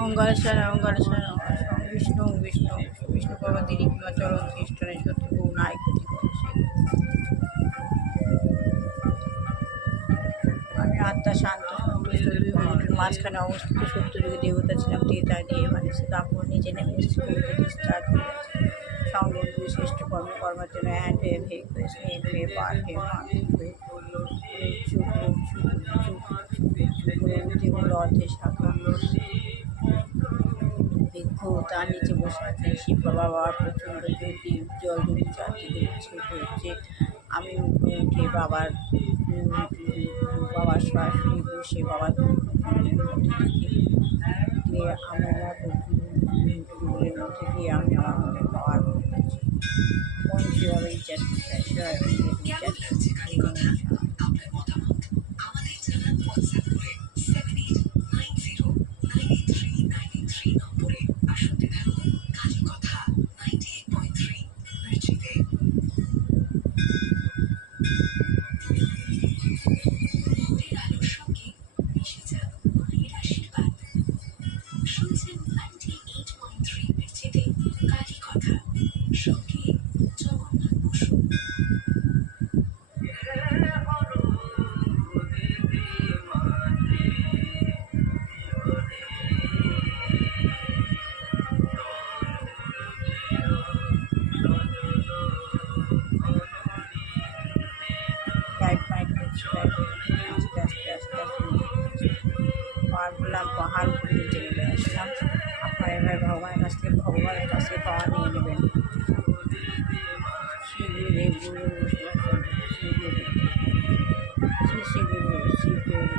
ওঙ্কারেশ্বর ওঙ্কারেশ্বর বিষ্ণু বিষ্ণু বিষ্ণু ভগবতী চরণ কৃষ্ণের শত্রু নাই ক্ষতি করে আমি আত্মা শান্ত মাঝখানে অবস্থিত সত্যযুগে দেবতা ছিলাম ত্রেতা দিয়ে মানে তারপর নিজে নেমে স্টার্ট করেছে সঙ্গে শ্রেষ্ঠ কর্মের জন্য হ্যান্ড ওয়েভ হে স্নেক ওয়ে পার হে যেগুলো অর্ধে শাখা ভিক্ষু তার নিচে বসে আছেন শিব বাবা প্রচণ্ড জ্যোতি উজ্জ্বল জ্যোতি চারদিকে হচ্ছে আমি উঠে বাবার সরাসরি বসে বাবার দিয়ে আমি আমার মধ্যে দিয়ে আমি আমার মধ্যে পাওয়ার করতেছি কোন কীভাবে রিচার্জ করতে হয় আস্তে আস্তে আস্তে আস্তে পাহাড় বললাম পাহাড় ঘুরে নিচে নেমে আসলাম আপনার এবার ভগবানের কাছ থেকে পাওয়া নিয়ে নেবেন শিবগুরুদেব গুরু শিবগুরু শিবগুরু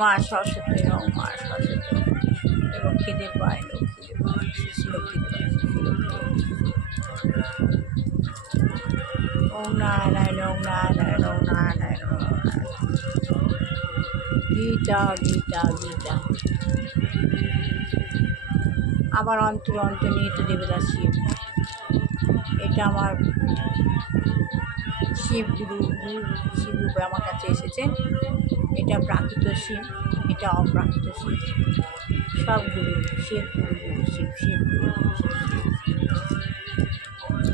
মা সরস্বতী মা সরস্বতী লক্ষ্মীদের পায় ওম নারায়ণ ওম নারায়ণ ওম নারায়ণ গীতা গীতা গীতা আমার অন্তর্নিহিত দেবতা শিব এটা আমার শিবরূপে আমার কাছে এসেছেন এটা প্রাকৃত শিব এটা অপ্রাকৃত শিব সব গুরু শিব গুরু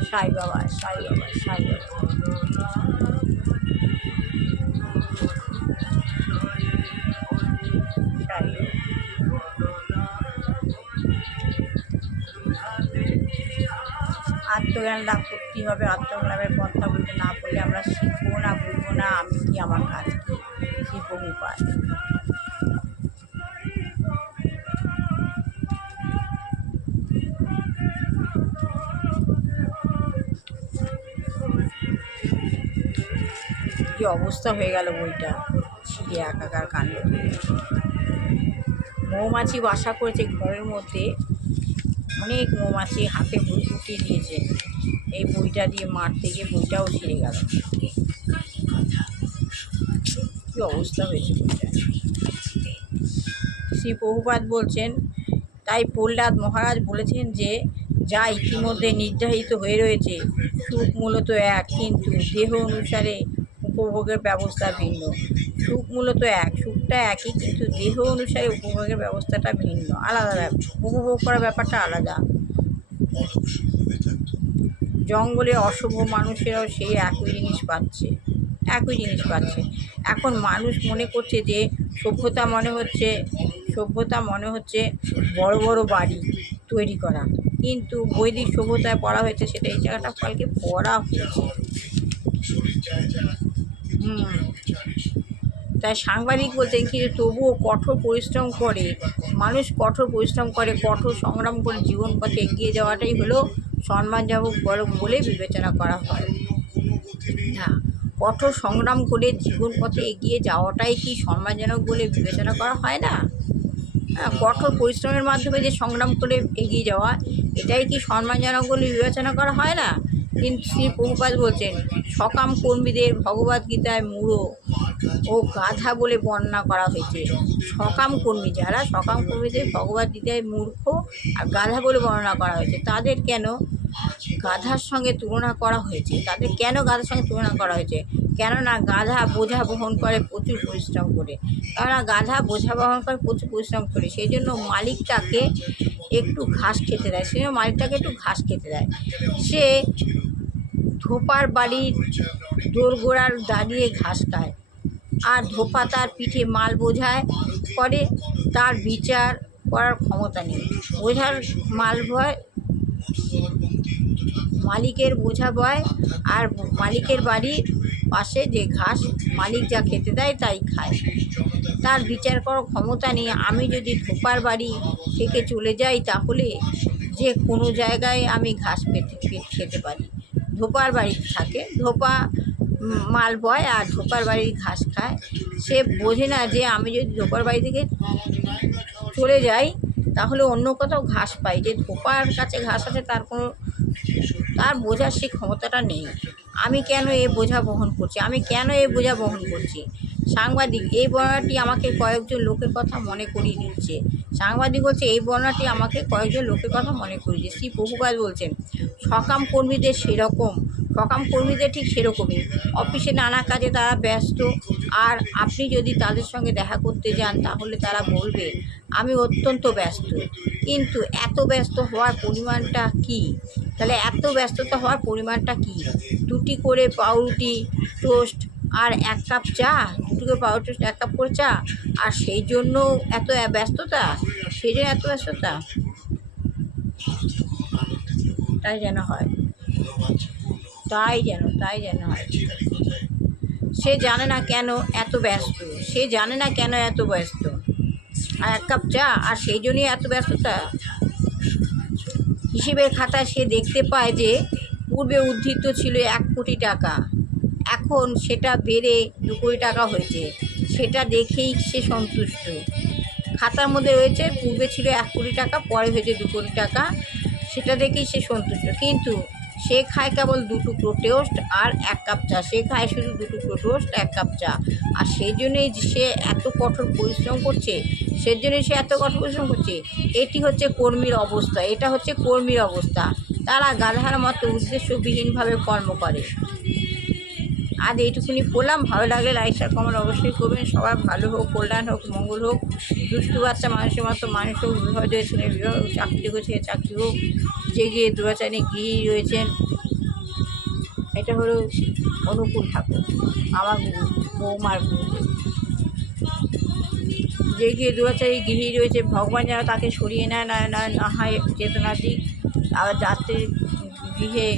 সাই বাবা সাই বাবা সাই বাবা আত্মজ্ঞান লাভ করতেই হবে আত্মজ্ঞানের পন্থা বলতে না বললে আমরা শিখবো না বুঝবো না আমি কি আমার কাজ কি শিখবো উপায় কি অবস্থা হয়ে গেল বইটা ছিঁড়ে একাকার কাণ্ড মৌমাছি বাসা করেছে ঘরের মধ্যে অনেক মৌমাছি হাতে ভুল ফুটিয়ে দিয়েছে এই বইটা দিয়ে মারতে গিয়ে বইটাও ছিঁড়ে গেল কী অবস্থা হয়েছে বইটা শ্রী প্রভুপাদ বলছেন তাই প্রহ্লাদ মহারাজ বলেছেন যে যা ইতিমধ্যে নির্ধারিত হয়ে রয়েছে সুখ মূলত এক কিন্তু দেহ অনুসারে উপভোগের ব্যবস্থা ভিন্ন সুখ মূলত এক সুখটা একই কিন্তু দেহ অনুসারে উপভোগের ব্যবস্থাটা ভিন্ন আলাদা উপভোগ করার ব্যাপারটা আলাদা জঙ্গলে অশুভ মানুষেরাও সেই একই জিনিস পাচ্ছে এখন মানুষ মনে করছে যে সভ্যতা মনে হচ্ছে বড় বড় বাড়ি তৈরি করা কিন্তু বৈদিক সভ্যতায় পড়া হয়েছে সেটা এই জায়গাটা কালকে পড়া হয়েছে হুম, তাই সাংবাদিক বলছেন কিন্তু তবুও কঠোর পরিশ্রম করে মানুষ, কঠোর পরিশ্রম করে, কঠোর সংগ্রাম করে জীবন পথে এগিয়ে যাওয়াটাই হলো সম্মানজনক বলে বিবেচনা করা হয় না। কঠোর সংগ্রাম করে জীবন পথে এগিয়ে যাওয়াটাই কি সম্মানজনক বলে বিবেচনা করা হয় না? হ্যাঁ, কঠোর পরিশ্রমের মাধ্যমে যে সংগ্রাম করে এগিয়ে যাওয়া, এটাই কি সম্মানজনক বলে বিবেচনা করা হয় না? কিন্তু শ্রী প্রভুপাদ বলছেন সকাম কর্মীদের ভগবদ্গীতায় মূঢ় ও গাধা বলে বর্ণনা করা হয়েছে। সকাম কর্মী যারা, সকাম কর্মীদের ভগবদ্গীতায় মূর্খ আর গাধা বলে বর্ণনা করা হয়েছে। তাদের কেন গাধার সঙ্গে তুলনা করা হয়েছে? তাদের কেন গাধার সঙ্গে তুলনা করা হয়েছে? কেননা গাধা বোঝা বহন করে প্রচুর পরিশ্রম করে। কেননা গাধা বোঝা বহন করে প্রচুর পরিশ্রম করে, সেই জন্য মালিকটাকে একটু ঘাস খেতে দেয়, সেই জন্য মালিকটাকে একটু ঘাস খেতে দেয়। সে ধোপার বাড়ির দোরগোড়ার দাঁড়িয়ে ঘাস খায়, আর ধোপা তার পিঠে মাল বোঝায় করে, তার বিচার করার ক্ষমতা নেই। বোঝার মাল বয় মালিকের বোঝা বয়, আর মালিকের বাড়ির পাশে যে ঘাস মালিক যা খেতে দেয় তাই খায়, তার বিচার করার ক্ষমতা নেই। আমি যদি ধোপার বাড়ি থেকে চলে যাই তাহলে যে কোনো জায়গায় আমি ঘাস খেতে পারি। ধোপার বাড়িতে থাকে, ধোপা মাল বয় আর ধোপার বাড়ির ঘাস খায়। সে বোঝে না যে আমি যদি ধোপার বাড়ি থেকে চলে যাই তাহলে অন্য কোথাও ঘাস পাই, যে ধোপার কাছে ঘাস আছে তার বোঝার সেই ক্ষমতাটা নেই। আমি কেন এই বোঝা বহন করছি, আমি কেন এই বোঝা বহন করছি? সাংবাদিক এই বর্ণনাটি আমাকে কয়েকজন লোকের কথা মনে করিয়ে দিচ্ছে। সাংবাদিক বলছে এই বর্ণনাটি আমাকে কয়েকজন লোকের কথা মনে করিয়ে দিচ্ছে। শ্রী প্রভুপাদ বলছেন সকাম কর্মীদের সেরকম, সকাম কর্মীদের ঠিক সেরকমই। অফিসে নানা কাজে তারা ব্যস্ত, আর আপনি যদি তাদের সঙ্গে দেখা করতে যান তাহলে তারা বলবে আমি অত্যন্ত ব্যস্ত। কিন্তু এত ব্যস্ত হওয়ার পরিমাণটা কি? তাহলে এত ব্যস্ততা হওয়ার পরিমাণটা কি? দুটি করে পাউরুটি টোস্ট আর এক কাপ চা, দুটি করে পাউরুটি টোস্ট এক কাপ করে চা, আর সেই জন্য এত ব্যস্ততা, সেই জন্য এত ব্যস্ততা? তাই যেন হয়, তাই যেন হয়। সে জানে না কেন এত ব্যস্ত, সে জানে না কেন এত ব্যস্ত, আর এক কাপ চা, আর সেই জন্যই এত ব্যস্ততা। হিসেবের খাতায় সে দেখতে পায় যে পূর্বে উদ্ধৃত ছিল 1 কোটি টাকা, এখন সেটা বেড়ে 2 কোটি টাকা হয়েছে। সেটা দেখেই সে সন্তুষ্ট। খাতার মধ্যে রয়েছে পূর্বে ছিল 1 কোটি টাকা, পরে হয়েছে 2 কোটি টাকা, সেটা দেখেই সে সন্তুষ্ট। কিন্তু সে খায় কেবল 2 টুকরো টোস্ট আর 1 কাপ চা, সে খায় শুধু 2 টুকরো টোস্ট 1 কাপ চা, আর সেই জন্যই সে এত কঠোর পরিশ্রম করছে, এটি হচ্ছে কর্মীর অবস্থা, এটা হচ্ছে কর্মীর অবস্থা। তারা গাধার মতো উদ্দেশ্যবিহীনভাবে কর্ম করে। আজ এইটুকুনি বললাম। ভালো লাগলে লাইক শেয়ার কমেন্ট অবশ্যই করবেন। সবার ভালো হোক, কল্যাণ হোক, মঙ্গল হোক। দুষ্টু বাচ্চা মানুষের মতো মানুষ হোক, বিবাহ ছেলে বিবাহ হোক, চাকরি করছে চাকরি হোক, যে গিয়ে দুরাচারী গৃহী রয়েছেন। এটা হলো অনুকূল ঠাকুর, আমার বৌমার গুরু। যে গিয়ে দুরাচারী গৃহী রয়েছে, ভগবান যেন তাকে সরিয়ে নেয়, না হয় চেতনা দিক। আর যাত্রীর গৃহে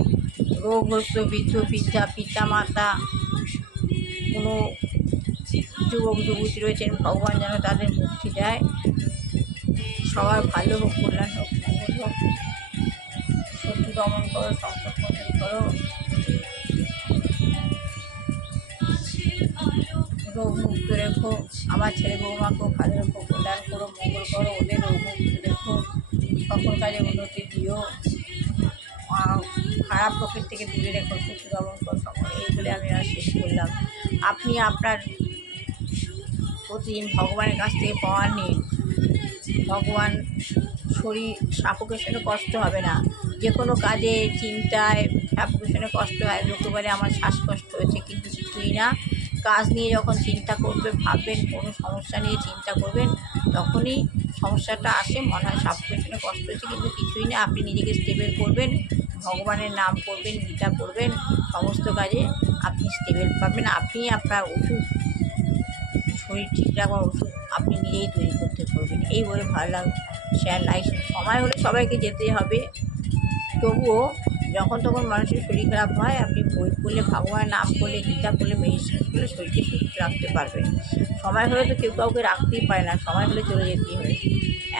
রোগগ্রস্ত বৃদ্ধ বৃদ্ধা পিতা মাতা, কোনো যুবক যুবতী রয়েছেন, ভগবান যেন তাদের মুক্তি দেয়। সবার ভালো হোক, কল্যাণ হোক, মঙ্গল হোক। শত্রু দমন করো, সংকট মোচন করো, রোগ মুক্ত রেখো। আমার ছেলে বৌমাকেও ভালো রেখো, কল্যাণ করো, মঙ্গল করো, ওদের রোগ মুক্ত রেখো, সকল কাজে উন্নতি দিও, খারাপ প্রকৃতি থেকে দূরে রেখো, শত্রু দমন করো সকল। এই বলে আমি আর শেষ করলাম। আপনি আপনার প্রতিদিন ভগবানের কাছ থেকে পাওয়ার নিন। ভগবান শরীর সাফোকেশনে কষ্ট হবে না। যে কোনো কাজে চিন্তায় সাফোকেশনে কষ্ট হয়, লোকে বলে আমার শ্বাসকষ্ট হয়েছে, কিন্তু কিছুই না। কাজ নিয়ে যখন চিন্তা করবে, ভাববেন, কোনো সমস্যা নিয়ে চিন্তা করবেন, তখনই সমস্যাটা আসে, মনে হয় সাফোকেশনে কষ্ট হয়েছে, কিন্তু কিছুই না। আপনি নিজেকে স্টেবল করবেন, ভগবানের নাম করবেন, গীতা পড়বেন, সমস্ত কাজে আপনি স্টেবল পাবেন। আপনি আপনার ওষুধ, শরীর ঠিক রাখার ওষুধ আপনি নিজেই তৈরি করতে পারবেন। এই বলে ভালো লাগবে। শেয়ার লাইক, সময় হলে সবাইকে যেতে হবে, তবুও যখন তখন মানুষের শরীর খারাপ হয়, আপনি বই পড়লে, ভগবানের নাম করলে, গীতা পড়লে, মেডিটেশন করলে শরীরকে সুস্থ রাখতে পারবেন। সময় হলে তো কেউ কাউকে রাখতেই পারে না, সময় হলে চলে যেতেই হয়।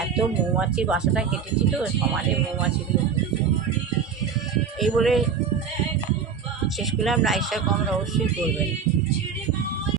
এত মৌমাছির বাসাটা কেটেছি তো, সমানে মৌমাছিগুলো ঘুরছে। এই বলে শেষ করলাম। লাইক শেয়ার কমেন্ট অবশ্যই করবেন।